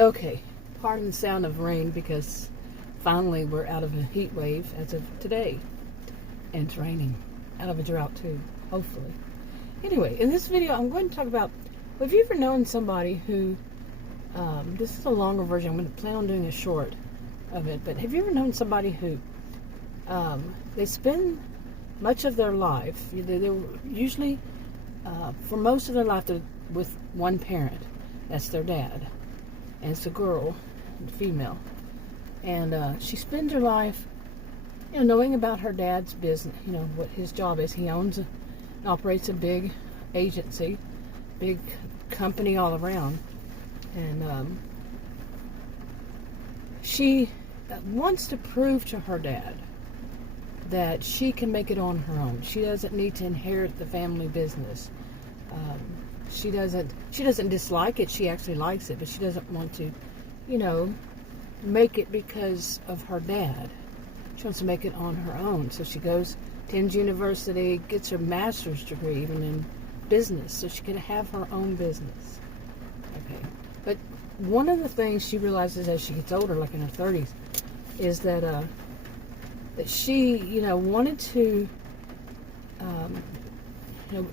Okay, pardon the sound of rain because finally we're out of a heat wave as of today. And it's raining. Out of a drought too, hopefully. Anyway, in this video I'm going to talk about, have you ever known somebody who, this is a longer version, I'm going to plan on doing a short of it, but have you ever known somebody who, they spend much of their life, they usually, for most of their life, they're with one parent. That's their dad. And it's a girl, a female. And she spends her life, knowing about her dad's business, what his job is. He owns and operates a big agency, big company all around. And she wants to prove to her dad that she can make it on her own. She doesn't need to inherit the family business. She doesn't dislike it. She actually likes it, but she doesn't want to, make it because of her dad. She wants to make it on her own. So she attends university, gets her master's degree even in business, so she can have her own business. Okay. But one of the things she realizes as she gets older, like in her 30s, is that she, wanted to,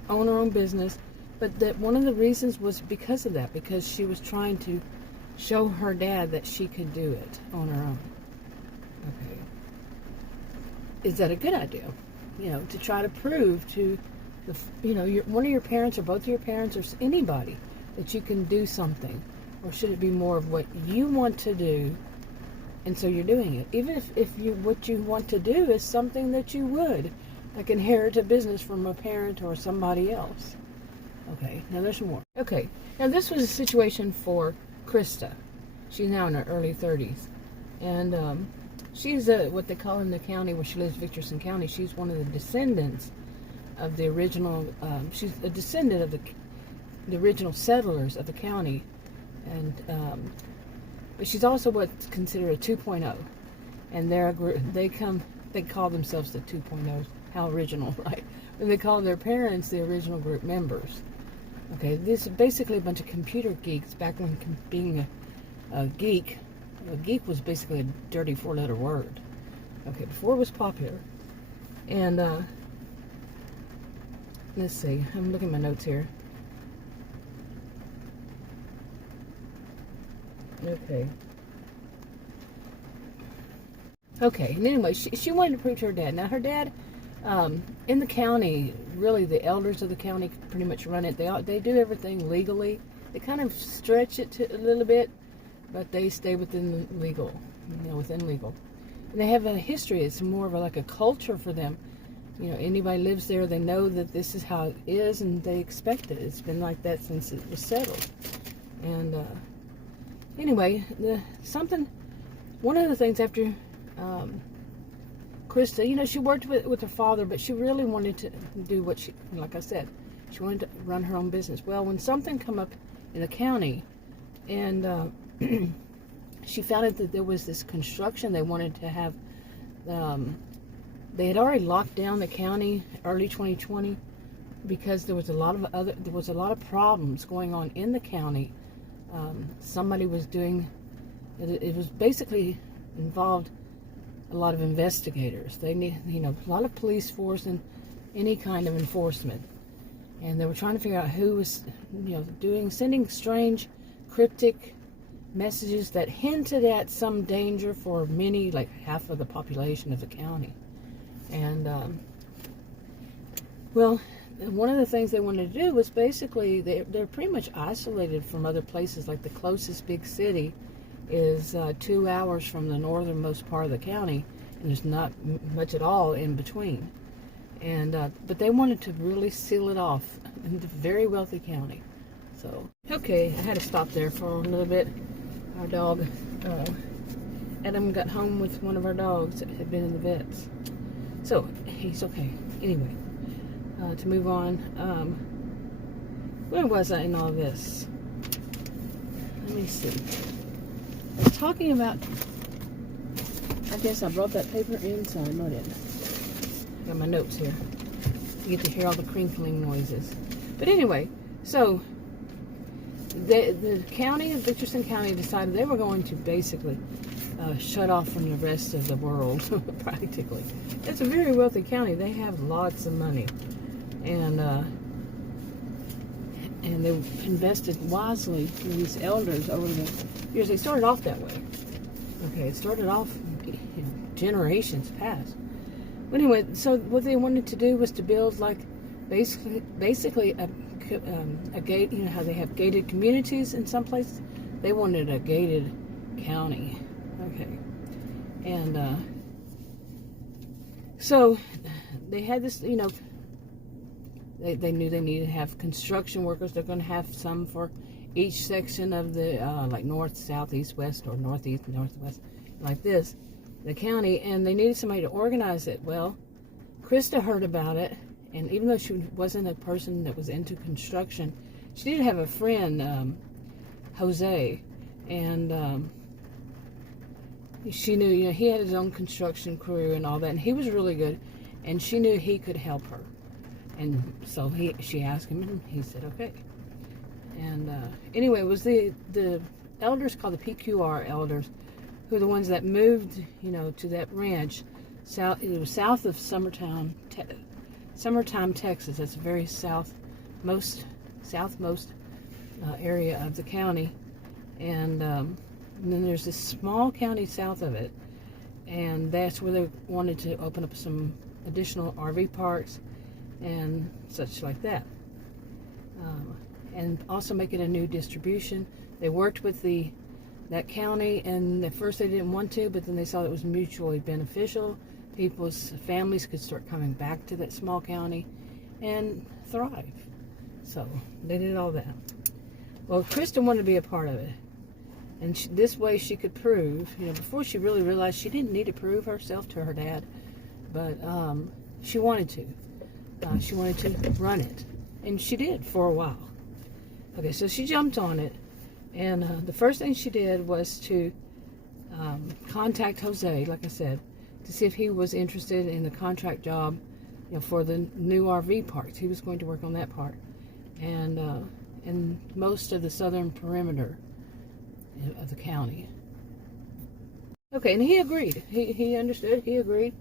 own her own business, but that one of the reasons was because of that, because she was trying to show her dad that she could do it on her own. Okay. Is that a good idea? To try to prove to one of your parents or both of your parents or anybody that you can do something, or should it be more of what you want to do, and so you're doing it, even if what you want to do is something that you would, like inherit a business from a parent or somebody else. Okay, now there's more. Okay, now this was a situation for Krista. She's now in her early 30s. And she's what they call in the county where she lives, Victorson County, she's one of the descendants of the original, she's a descendant of the original settlers of the county. And but she's also what's considered a 2.0. And they're a group, they call themselves the 2.0s. How original, right? And they call their parents the original group members. Okay, this is basically a bunch of computer geeks. Back when being a geek was basically a dirty 4-letter word. Okay, before it was popular. And let's see, I'm looking at my notes here. Okay, and anyway, she wanted to prove to her dad. Now her dad, in the county, really the elders of the county pretty much run it. They do everything legally. They kind of stretch it a little bit, but they stay within legal, within legal. And they have a history. It's more of like a culture for them. Anybody lives there, they know that this is how it is, and they expect it. It's been like that since it was settled. And anyway, one of the things after Krista, she worked with her father, but she really wanted to do like I said, she wanted to run her own business. Well, when something come up in the county, and she found out that there was this construction they wanted to have, they had already locked down the county early 2020 because there was a lot of problems going on in the county. Somebody was doing, it was basically involved a lot of investigators. They need, a lot of police force and any kind of enforcement. And they were trying to figure out who was, sending strange, cryptic messages that hinted at some danger for many, like half of the population of the county. And, well, one of the things they wanted to do was basically, they're pretty much isolated from other places. Like the closest big city is 2 hours from the northernmost part of the county, and there's not much at all in between. And but they wanted to really seal it off in the very wealthy county. So okay, I had to stop there for a little bit. Our dog Adam got home with one of our dogs that had been in the vets, so he's okay. Anyway, to move on, where was I in all this? Let me see. I was talking about, I guess I brought that paper inside. No, I didn't. I got my notes here. You get to hear all the crinkling noises. But anyway, so the county of Richardson County decided they were going to basically shut off from the rest of the world, practically. It's a very wealthy county. They have lots of money, and they invested wisely in these elders over the years. They started off that way. Okay, it started off, generations past. But anyway, so what they wanted to do was to build like basically a gate. You know how they have gated communities in some places? They wanted a gated county. Okay, and so they had this. They knew they needed to have construction workers. They're going to have some for each section of the like north, south, east, west, or northeast, northwest, like this, the county, and they needed somebody to organize it. Well, Krista heard about it, and even though she wasn't a person that was into construction, she did have a friend, Jose, and she knew, he had his own construction crew and all that, and he was really good, and she knew he could help her. And so she asked him, and he said, okay. And anyway, it was the elders called the PQR elders, who are the ones that moved, to that ranch. It was south of Summertime, Texas. That's the very southmost area of the county. And then there's this small county south of it, and that's where they wanted to open up some additional RV parks and such like that, and also make it a new distribution. They worked with that county, and at first they didn't want to, but then they saw it was mutually beneficial. People's families could start coming back to that small county and thrive. So they did all that. Well, Krista wanted to be a part of it, and this way she could prove, before she really realized she didn't need to prove herself to her dad, but she wanted to. She wanted to run it, and she did for a while. Okay, so she jumped on it, and the first thing she did was to contact Jose, like I said, to see if he was interested in the contract job, for the new RV parks. He was going to work on that part, and most of the southern perimeter of the county. Okay, and he agreed. He understood. He agreed.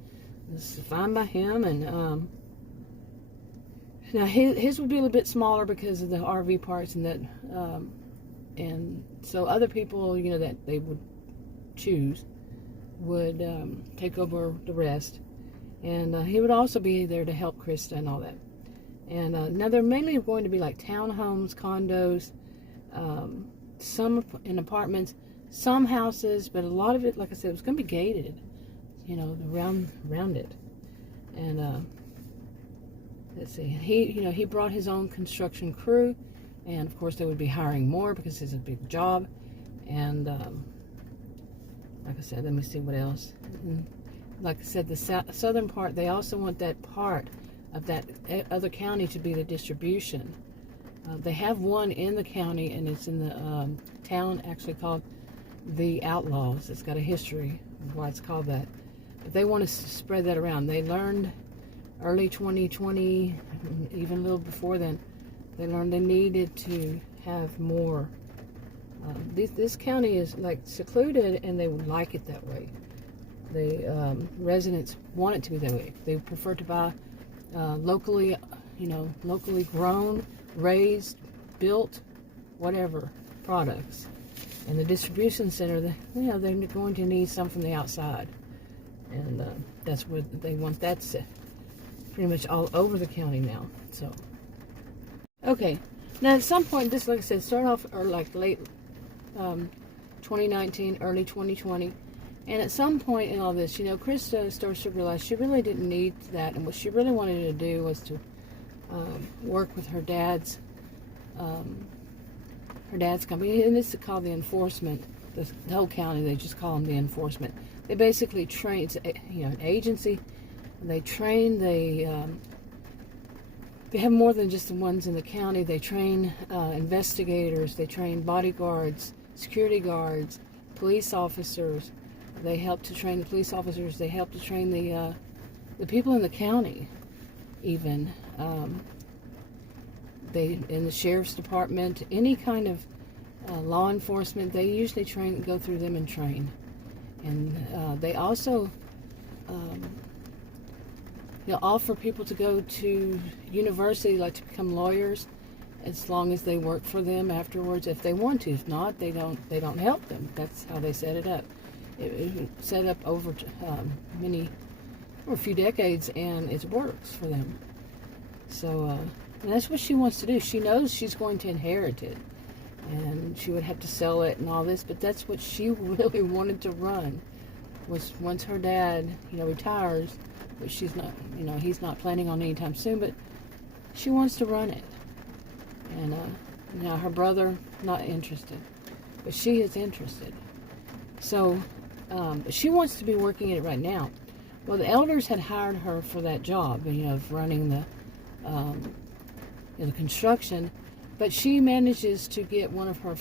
It was fine by him, and now his would be a little bit smaller because of the RV parks and that, and so other people, that they would choose would take over the rest, and he would also be there to help Krista and all that. And now they're mainly going to be like townhomes, condos, some in apartments, some houses, but a lot of it, like I said, it was going to be gated, around it. And let's see, he brought his own construction crew, and of course they would be hiring more because it's a big job. And like I said, let me see what else. And like I said, the southern part, they also want that part of that other county to be the distribution. They have one in the county, and it's in the town actually called the Outlaws. It's got a history of why it's called that. But they want to spread that around. They learned early 2020, even a little before then, they learned they needed to have more. This county is like secluded, and they would like it that way. The residents want it to be that way. They prefer to buy locally grown, raised, built, whatever products. And the distribution center, they're going to need some from the outside, and that's where they want that set. Pretty much all over the county now. So, okay. Now at some point, this, like I said, started off or like late 2019, early 2020, and at some point in all this, Krista starts to realize she really didn't need that, and what she really wanted to do was to work with her dad's company, and this is called the enforcement. The whole county, they just call them the enforcement. They basically train, it's an agency. They train, they have more than just the ones in the county. They train investigators, they train bodyguards, security guards, police officers. They help to train the police officers. They help to train the people in the county, even. They in the sheriff's department, any kind of law enforcement, they usually go through them and train. And they also offer people to go to university, like to become lawyers, as long as they work for them afterwards, if they want to. If not, they don't help them. That's how they set it up. It set up over a few decades, and it works for them. So and that's what she wants to do. She knows she's going to inherit it, and she would have to sell it and all this, but that's what she really wanted to run, was once her dad retires, but she's not, he's not planning on anytime soon, but she wants to run it. And now her brother, not interested, but she is interested. So she wants to be working at it right now. Well, the elders had hired her for that job, of running the construction, but she manages to get one of her,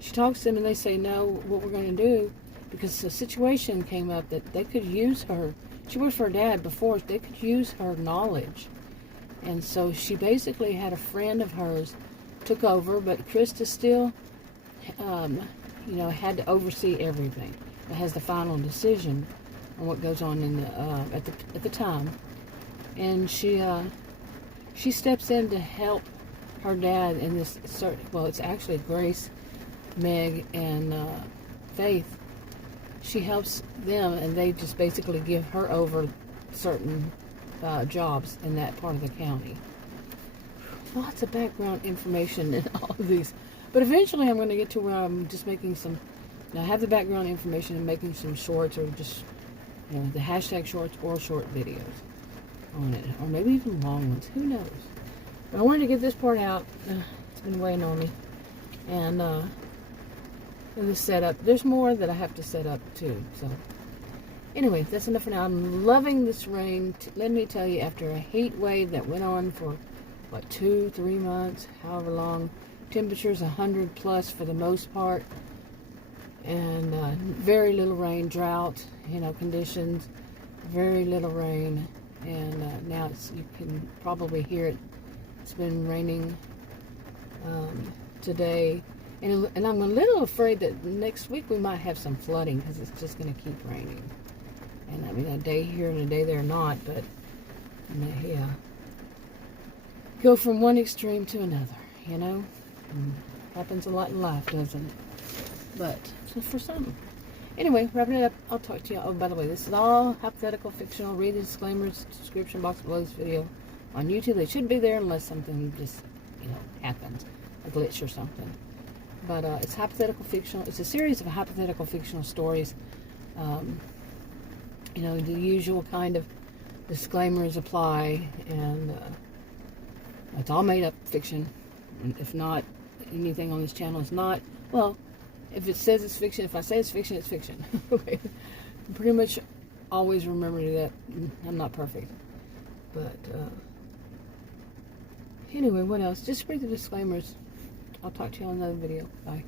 she talks to them and they say, no, what we're going to do, because the situation came up that they could use her. She worked for her dad before. They could use her knowledge. And so she basically had a friend of hers took over, but Krista still, had to oversee everything. It has the final decision on what goes on in at the time. And she steps in to help her dad in this it's actually Grace, Meg, and Faith. She helps them, and they just basically give her over certain jobs in that part of the county. Lots of background information in all of these. But eventually I'm going to get to where I'm just making I have the background information and making some shorts, or just, the hashtag shorts or short videos on it. Or maybe even long ones. Who knows? But I wanted to get this part out. It's been weighing on me. And the setup. There's more that I have to set up too. So anyway, that's enough for now. I'm loving this rain. Let me tell you, after a heat wave that went on for 2-3 months, however long, temperatures 100 plus for the most part, and very little rain, drought, conditions, very little rain, and now you can probably hear it. It's been raining today. And I'm a little afraid that next week we might have some flooding, because it's just going to keep raining. And a day here and a day there not, but yeah. Go from one extreme to another, Happens a lot in life, doesn't it? But for some. Anyway, wrapping it up, I'll talk to you. Oh, by the way, this is all hypothetical, fictional. Read the disclaimers, description box below this video on YouTube. They should be there unless something just, happens, a glitch or something. But it's hypothetical fictional. It's a series of hypothetical fictional stories. The usual kind of disclaimers apply, and it's all made up fiction. And if not, anything on this channel is not. Well, if it says it's fiction, if I say it's fiction, it's fiction. Okay. Pretty much always remember that I'm not perfect. But anyway, what else? Just read the disclaimers. I'll talk to you on another video. Bye.